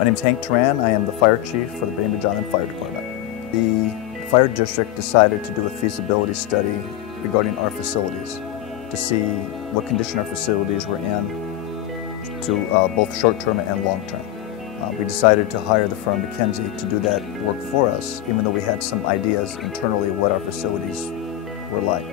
My name is Hank Turan. I am the fire chief for the Bainbridge Fire Department. The fire district decided to do a feasibility study regarding our facilities to see what condition our facilities were in, to both short-term and long-term. We decided to hire the firm McKinsey to do that work for us, even though we had some ideas internally of what our facilities were like.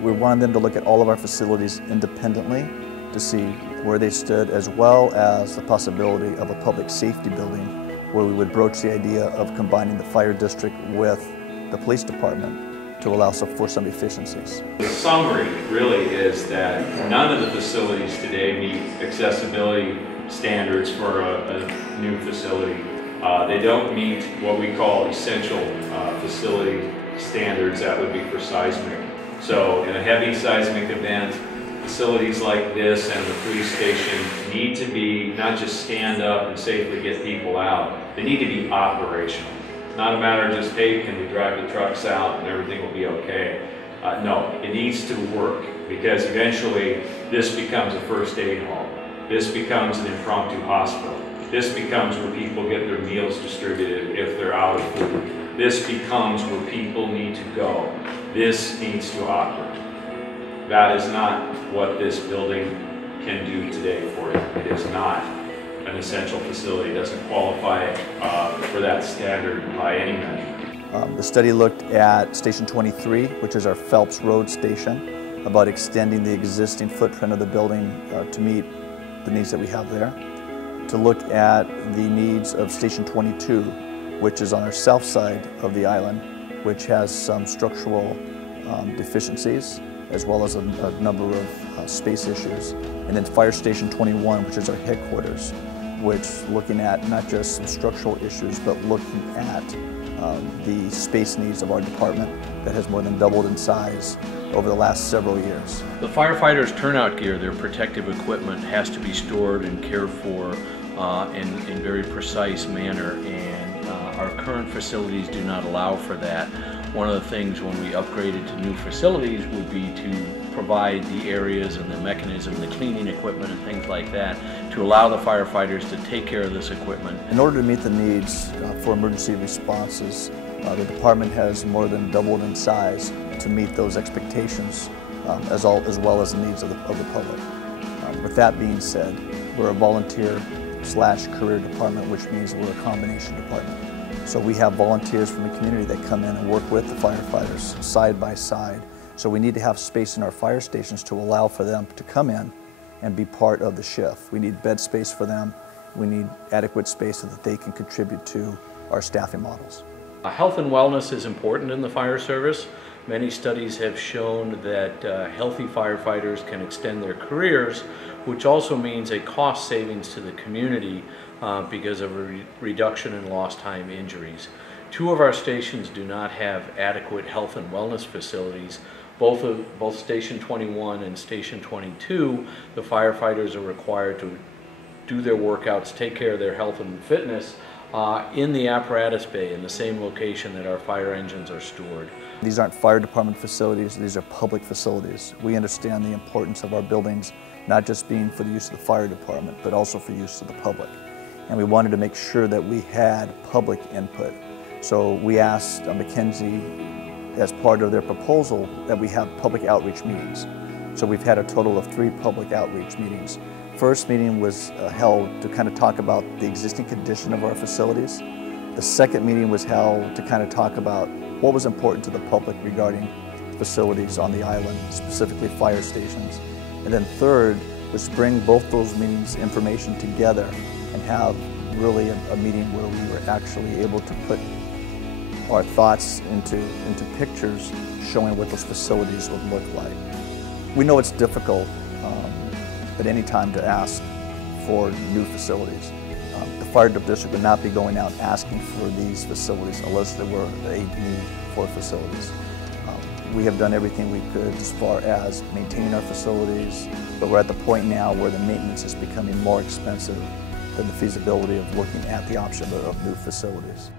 We wanted them to look at all of our facilities independently to see where they stood, as well as the possibility of a public safety building where we would broach the idea of combining the fire district with the police department to allow for some efficiencies. The summary really is that none of the facilities today meet accessibility standards for a new facility. They don't meet what we call essential facility standards that would be for seismic. So in a heavy seismic event, facilities like this and the police station need to be not just stand up and safely get people out, they need to be operational. It's not a matter of just, hey, can we drive the trucks out and everything will be okay. No, it needs to work, because eventually this becomes a first aid home. This becomes an impromptu hospital. This becomes where people get their meals distributed if they're out of food. This becomes where people need to go. This needs to operate. That is not what this building can do today for you. It is not an essential facility. It doesn't qualify for that standard by any measure. The study looked at Station 23, which is our Phelps Road station, about extending the existing footprint of the building to meet the needs that we have there. To look at the needs of Station 22, which is on our south side of the island, which has some structural deficiencies, as well as a number of space issues. And then Fire Station 21, which is our headquarters, which looking at not just some structural issues, but looking at the space needs of our department that has more than doubled in size over the last several years. The firefighters' turnout gear, their protective equipment, has to be stored and cared for in very precise manner, and our current facilities do not allow for that. One of the things when we upgraded to new facilities would be to provide the areas and the mechanism, the cleaning equipment and things like that, to allow the firefighters to take care of this equipment. In order to meet the needs for emergency responses, the department has more than doubled in size to meet those expectations, as well as the needs of the public. With that being said, we're a volunteer/career department, which means we're a combination department. So we have volunteers from the community that come in and work with the firefighters side by side. So we need to have space in our fire stations to allow for them to come in and be part of the shift. We need bed space for them. We need adequate space so that they can contribute to our staffing models. Health and wellness is important in the fire service. Many studies have shown that healthy firefighters can extend their careers, which also means a cost savings to the community because of a reduction in lost time injuries. Two of our stations do not have adequate health and wellness facilities. Both Station 21 and Station 22, the firefighters are required to do their workouts, take care of their health and fitness in the apparatus bay, in the same location that our fire engines are stored. These aren't fire department facilities, these are public facilities. We understand the importance of our buildings, not just being for the use of the fire department, but also for use of the public. And we wanted to make sure that we had public input. So we asked McKinsey, as part of their proposal, that we have public outreach meetings. So we've had a total of 3 public outreach meetings. First meeting was held to kind of talk about the existing condition of our facilities. The second meeting was held to kind of talk about what was important to the public regarding facilities on the island, specifically fire stations. And then third was to bring both those meetings information together and have really a meeting where we were actually able to put our thoughts into pictures showing what those facilities would look like. We know it's difficult at any time to ask for new facilities. The fire district would not be going out asking for these facilities unless there were a need for facilities. We have done everything we could as far as maintaining our facilities, but we're at the point now where the maintenance is becoming more expensive than the feasibility of looking at the option of new facilities.